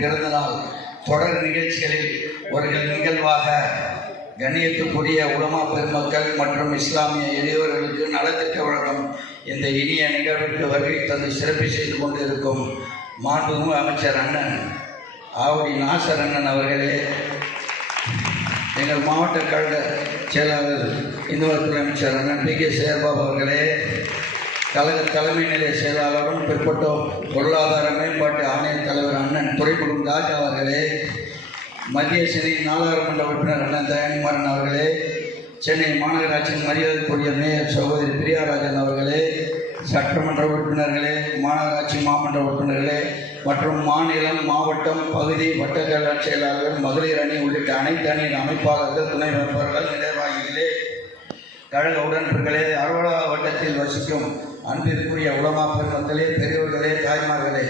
பிறந்தநாள் தொடர் நிகழ்ச்சிகளில் ஒரு நிகழ்வாக கண்ணியத்துக்குரிய உலமா பெருமக்கள் மற்றும் இஸ்லாமிய எளியவர்களுக்கு நலத்திட்ட வழங்கும் இந்த இனிய நிகழ்வுக்கு வருகை தந்து சிறப்பு செய்து கொண்டிருக்கும் மாண்புமிகு அமைச்சர் அண்ணன் ஆவடி நாசர் அண்ணன் அவர்களே, எங்கள் மாவட்ட கழக செயலாளர் இந்துத்துறை அமைச்சர் அண்ணன் PK சேகர்பாபு அவர்களே, கழக தலைமை நிலைய செயலாளரும் பிற்பட்டோர் பொருளாதார மேம்பாட்டு ஆணைய தலைவர் அண்ணன் துரைமுகம் ராஜா அவர்களே, மத்திய சென்னை நாடாளுமன்ற உறுப்பினர் அண்ணன் தயானிமாறன் அவர்களே, சென்னை மாநகராட்சியின் மரியாதைக்குரிய மேயர் சகோதரி பிரியாராஜன் அவர்களே, சட்டமன்ற உறுப்பினர்களே, மாநகராட்சி மாமன்ற உறுப்பினர்களே மற்றும் மாநிலம், மாவட்டம், பகுதி, வட்டக்கழக செயலாளர்கள், மகளிர் அணி உள்ளிட்ட அனைத்து அணியின் அமைப்பாளர்கள், துணை மெம்பர்கள், நிர்வாகிகளே, கழக உடன்பிறர்களே, அறுவடா வட்டத்தில் வசிக்கும் அன்பிற்குரிய உலமா பெருமக்களே, பெரியவர்களே, தாய்மார்களே,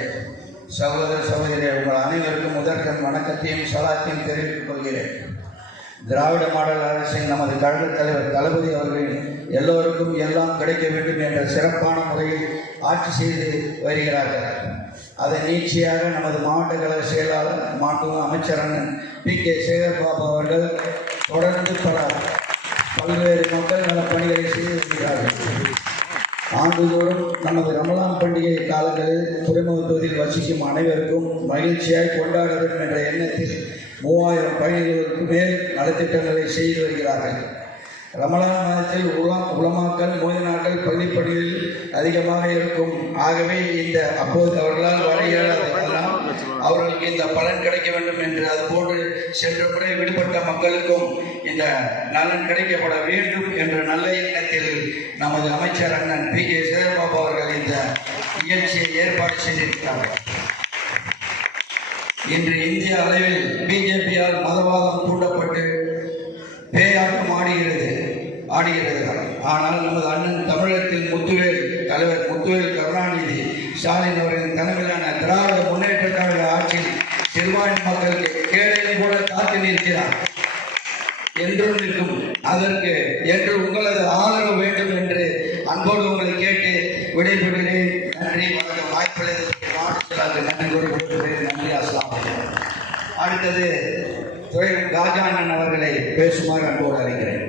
சகோதர சகோதரிகளே, உங்கள் அனைவருக்கும் முதற்கண் வணக்கத்தையும் சலாத்தையும் தெரிவித்துக் கொள்கிறேன். திராவிட மாடல் அரசின் நமது கழக தலைவர் தளபதி அவர்களின் எல்லோருக்கும் எல்லாம் கிடைக்க வேண்டும் என்ற சிறப்பான முறையில் ஆட்சி செய்து வருகிறார்கள். அதன் நீட்சியாக நமது மாவட்ட கழக செயலாளர் மாண்புமிகு அமைச்சர் அண்ணன் PK சேகர்பாபு அவர்கள் தொடர்ந்து பல்வேறு மக்கள் நல பணிகளை செய்து வருகிறார்கள். ஆண்டுதோறும் நமது ரமலான் பண்டிகை காலங்களில் துறைமுக தொகுதியில் வசிக்கும் அனைவருக்கும் மகிழ்ச்சியாய் கொண்டாட வேண்டும் என்ற எண்ணத்தில் 3000 பயணிகளுக்கு மேல் நலத்திட்டங்களை செய்து வருகிறார்கள். ரமலான் மாதத்தில் உலமாக்கள் மோதினாக்கள் பள்ளிப்பணியில் அதிகமாக இருக்கும். ஆகவே அப்போது அவர்களால் வர இயலாததெல்லாம் அவர்களுக்கு இந்த பலன் கிடைக்க வேண்டும் என்று, அதுபோன்று சென்ற முறை விடுபட்ட மக்களுக்கும் இந்த நலன் கிடைக்கப்பட வேண்டும் என்ற நல்ல எண்ணத்தில் நமது அமைச்சர் அண்ணன் PK சேகர்பாபு அவர்கள் இந்த நிகழ்ச்சியை ஏற்பாடு செய்திருக்கிறார்கள். இன்று இந்திய அளவில் BJP-யால் மதவாதம் தூண்டப்பட்டு பேயாட்டம் ஆடுகிறது. ஆனால் நமது அண்ணன் தமிழகத்தில் தலைவர் முத்துவேல் கருணாநிதி ஸ்டாலின் அவர்களின் தலைமையிலான திராவிட முன்னேற்ற கழக ஆட்சியில் சிறுபான்மை மக்களுக்கு கேடையில் கூட காத்து நிற்கிறார் என்றும் நிற்கும். அதற்கு என்று உங்களது ஆதரவு வேண்டும் என்று அன்போடு உங்களை கேட்டு விடைபெறுகிறேன். நன்றி, வணக்கம். வாய்ப்பளித்ததற்கு மாவட்ட நன்றி கூறுகிறேன். நன்றி. அஸ்ஸலாமு அலைக்கும். அடுத்தது துரைமுகம் ராஜா அண்ணன் அவர்களை பேசுமாறு அன்போடு அழைக்கிறேன்.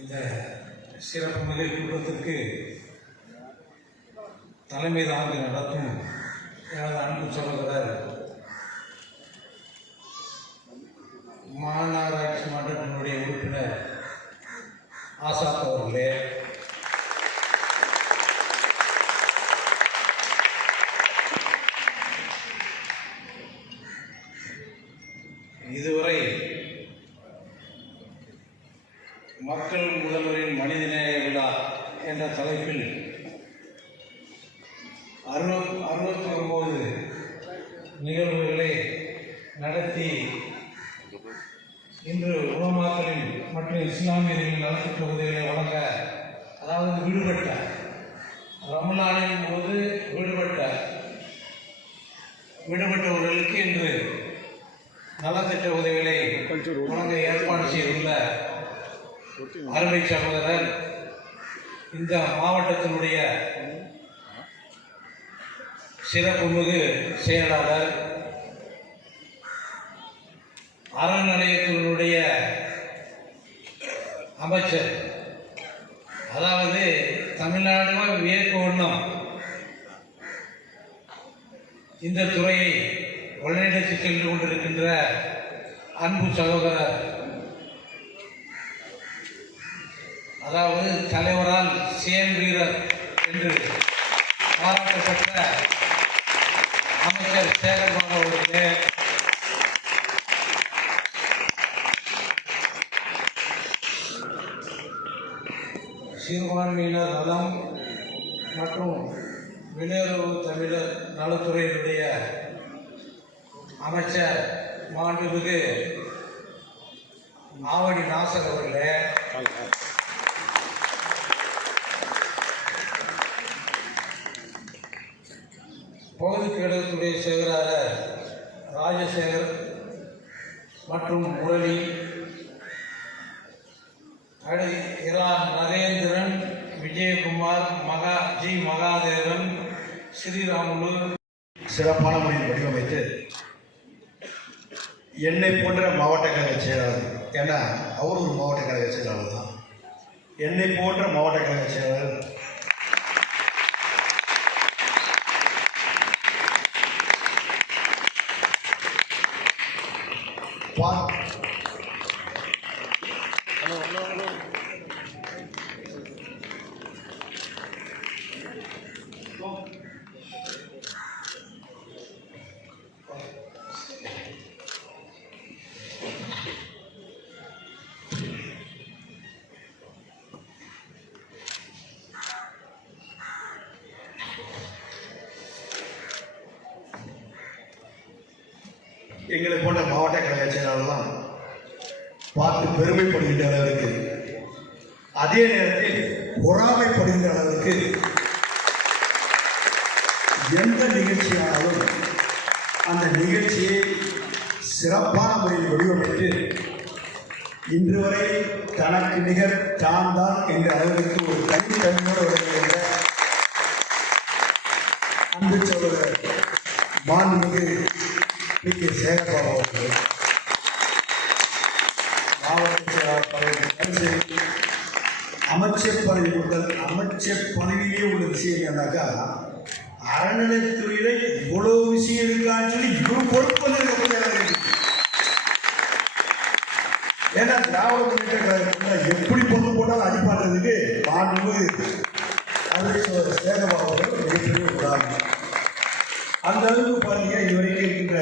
இந்த சிறப்பு நிலை கூட்டத்திற்கு தலைமை தாங்கி நடத்தும் எனது அன்பு சகோதரர் மாநகராட்சி மன்றத்தினுடைய உறுப்பினர் ஆசாத் அவர்களே, இதுவரை மக்கள் முதல்வரின் மனிதநேய விழா என்ற தலைப்பில் 69 நிகழ்வுகளை நடத்தி இன்று உலமாக்களின் மற்றும் இஸ்லாமியர்களின் நலத்திட்ட உதவிகளை வழங்க, அதாவது விடுபட்ட ரமலானின் போது விடுபட்டவர்களுக்கு இன்று நலத்திட்ட உதவிகளை வழங்க ஏற்பாடு செய்துள்ள அருமை சகோதரர் இந்த மாவட்டத்தினுடைய சிறப்புமிகு செயலாளர், அறநிலையத்தினுடைய அமைச்சர், அதாவது தமிழ்நாடு வியக்க ஒன்றும் இந்த துறையை வழிநடத்தி சென்று கொண்டிருக்கின்ற அன்பு சகோதரர், அதாவது தலைவரால் சேன் வீரர் என்று பாராட்டப்பட்ட அமைச்சர் சேகர்பாபு அவர்களே, சிறுபான்மையினர் நலம் மற்றும் வெளியுறவு தமிழர் நலத்துறையினுடைய அமைச்சர் மாண்புமிகு ஆவடி நாசர் அவர்களே, பகுதி கழகத்துடைய செயலாளர் ராஜசேகர் மற்றும் முரளி, நரேந்திரன், விஜயகுமார், மகாதேவன், ஸ்ரீராமுலு சிறப்பான முறையில் வடிவமைத்து என்னை போன்ற மாவட்ட கழக செயலாளர், ஏன்னா அவர் ஒரு மாவட்ட கழக செயலாளர் தான், என்னை போன்ற மாவட்ட கழக செயலாளர் எங்களை போன்ற மாவட்ட கழக செயலாளர்லாம் பார்த்து பெருமைப்படுகின்ற அளவிற்கு, அதே நேரத்தில் பொறாமைப்படுகின்ற அளவிற்கு எந்த நிகழ்ச்சியானாலும் அந்த நிகழ்ச்சியை சிறப்பான முறையில் வடிவமைத்து இன்று வரை தனக்கு நிகர் தான் தான் என்ற அளவிற்கு ஒரு தனித்தன்மையோடு வருகின்ற அன்பு சகோதரர் மாண்புமிகு பி.கே. சேகர்பாபு அவர்கள், மாவட்ட செயலாளர், அமைச்சர் பதவி முதல் அமைச்சர் பதவியிலே உள்ள விஷயம் என்னன்னாக்கா, அறநிலையத்துறையில இவ்வளவு விஷயம் இருக்கான்னு சொல்லி இவ்வளவு பொறுப்பு. ஏன்னா திராவிட முன்னேற்ற கழகத்தில் எப்படி பொண்ணு போட்டாலும் அடிப்பாடுறதுக்கு மாண்புமிகு சேகர்பாபு அவர்கள் மிகப்பெரிய உதாரணம். அந்த அளவுக்கு பாருங்க, இதுவரைக்கும் இருக்கின்ற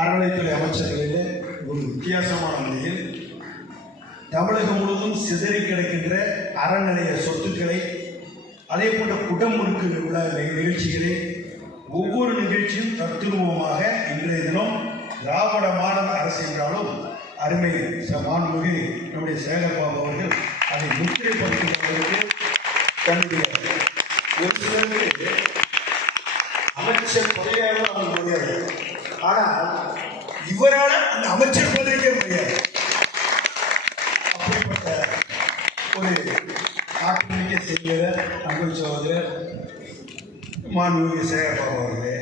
அறநிலையத்துறை அமைச்சர்களில் ஒரு வித்தியாசமான முறையில் தமிழகம் முழுவதும் சிதறி கிடக்கின்ற அறநிலைய சொத்துக்களை, அதே போன்ற குடமுழுக்கு விழா நிகழ்ச்சிகளை, ஒவ்வொரு நிகழ்ச்சியும் தத்துருவமாக இன்றைய தினம் திராவிட மாடல் அரசு என்றாலும் அருமை மாண்புமிகு நம்முடைய சேகர்பாபு அவர்கள் அதை முத்திரைப்படுத்துவதற்கு தன்னுடைய ஒரு சிலருக்கு அமைச்சர் பதவியாக அவங்க முடியாது, ஆனால் இவரால் அந்த அமைச்சர் பதவிக்கே முடியாது. அப்படிப்பட்ட ஒரு ஆக்கிரமிக்க செய்கிற அன்பு சகோதரர் மாண்புமிகு சேகர்பாபு அவர்களே,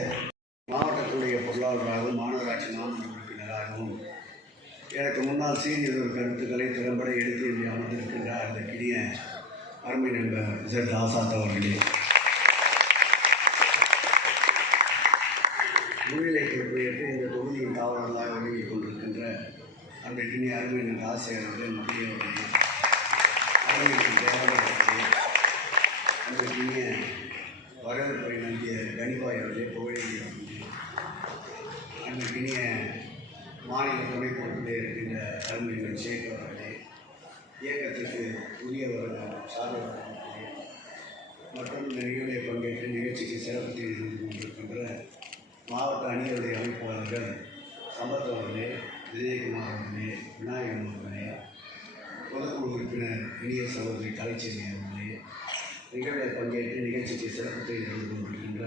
மாவட்டத்துடைய பொருளாளராகவும் மாநகராட்சி நான்கு உறுப்பினராகவும் எனக்கு முன்னால் சீனியர் கருத்துக்களை திறம்பட எடுத்து அமர்ந்திருக்கின்ற அந்த கிணிய அருமை நண்பர் Z. ஆசாத் அவர்களே, முன்னிலை பொறுப்பேற்று இந்த தொகுதியின் தாவரங்களாக வழங்கிக் கொண்டிருக்கின்ற அந்த கிணிய அருமை நண்பர் ஆசிரியர் அவர்களே, மத்தியவர்களே, அருமை தேவர்களே, அந்த கிணிய வரவேற்பை நம்பிய கனிபாய் அவர்களே, புகழேந்தி அவர்களே, அந்த கிணிய மாநில துணை பொறுப்பிலே இருக்கின்ற அருமைகள் சேகர் அவர்களே, இயக்கத்திற்கு உரியவர்கள் சார்பவர்களே மற்றும் இந்த நிகழ்வை பங்கேற்று நிகழ்ச்சிக்கு சிறப்பு செய்து கொண்டிருக்கின்ற மாவட்ட அணிகளுடைய அமைப்பாளர்கள் சம்பத் அவர்களே, விஜயகுமார் அவர்களே, விநாயகம் அவர்களே, பொதுக்குழு உறுப்பினர் இனிய சகோதரி கலைச்செல்வி அவர்களே, நிகழ்வை பங்கேற்று நிகழ்ச்சிக்கு சிறப்பு செய்து கொண்டிருக்கின்ற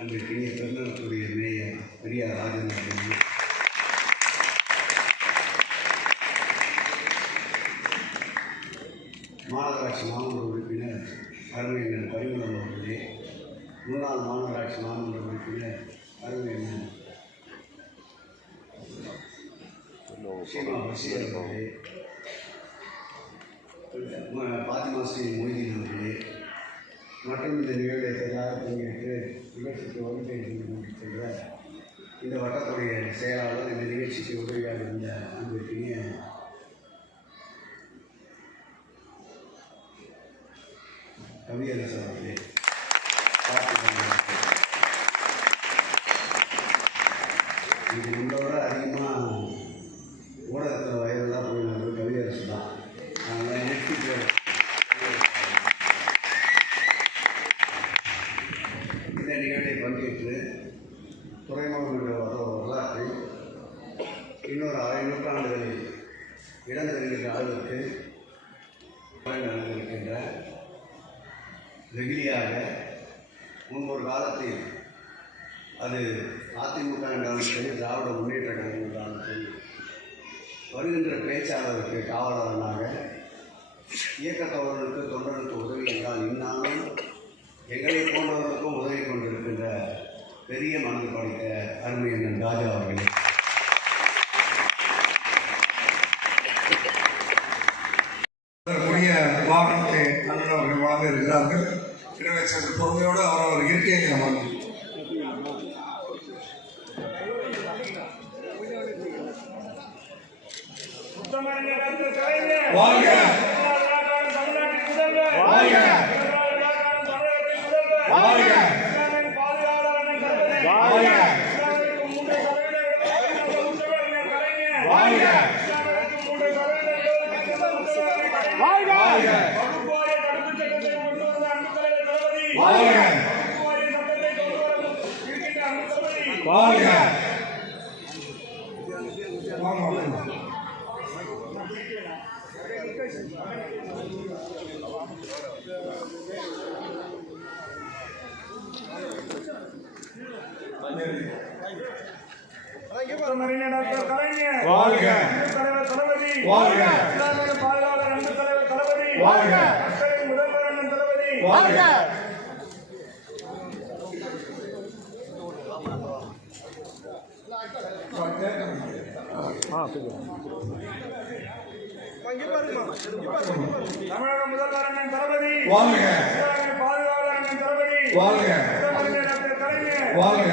அன்றைக்கு இனிய பெருநகரத்துடைய மேயர் பெரியார் ராஜன் அவர்களே, மாநகராட்சி மாமன்ற உறுப்பினர் அருமையண்ணன் பரிமளம் அவர்களே, முன்னாள் மாநகராட்சி மாமன்ற உறுப்பினர் அருமையண்ணன் சீமா பஷீர் அவர்களே, பாத்திமா ஸ்ரீ மொய்தீன் அவர்களே, மற்றும் இந்த நிகழ்வை எல்லாரும் பங்கேற்று நிகழ்ச்சிக்கு வருகை சென்ற இந்த வட்டத்துடைய செயலாளர், இந்த நிகழ்ச்சிக்கு உதவியாக இருந்த அன்பிற்கினிய கவியரசு அவர்களே, இது நம்மளோட அதிகமாக ஊடகத்தில் வயதாக போயிருந்தது கவியரசு தான். நாங்கள் இந்த நிகழ்வை பங்கேற்று துறைமுகம் என்ற வரலாற்றை இன்னொரு 6 நூற்றாண்டுகளில் இடம் தெரிகின்ற அளவிற்கு நடந்திருக்கின்ற வெகுளியாக முன்பொரு காலத்தில் அது அதிமுக என்றாலும் சரி, திராவிட முன்னேற்ற கழகம் என்றாலும் சரி, வருகின்ற பேச்சாளருக்கு காவலனாக இயக்கத்தவர்களுக்கு தொண்டர்களுக்கு உதவி என்றால் இன்னாலும் எங்களை போன்றவர்களுக்கும் உதவி கொண்டிருக்கின்ற பெரிய மனது படைத்த அருமை அண்ணன் ராஜா அவர்களே, அதற்குரிய வாகனத்தை அண்ணன் அவர்கள் வழங்க இருக்கிறார்கள். எனவே சற்று பொறுமையோடு அவர் இருக்கையை அமர்ந்து வாழ்க வாழ்க வாழ்க தமிழக முதல்வர் அண்ணன் தளபதி வாழ்க பாதுகாவலர் அண்ணன் தளபதி வாழ்க கலைஞர் வாழ்க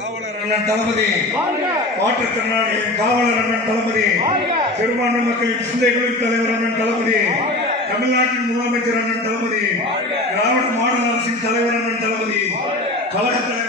காவலர் அண்ணன் தளபதி, மாற்றுத்திறனாளிகளின் காவலர் அண்ணன் தளபதி, சிறுபான்மை மக்களின் சிந்தைகளின் தலைவர் அண்ணன் தளபதி, தமிழ்நாட்டின் முதலமைச்சர் அண்ணன் தளபதி, திராவிட மாடல் அரசின் தலைவர் அண்ணன் தளபதி, கழகத்தில்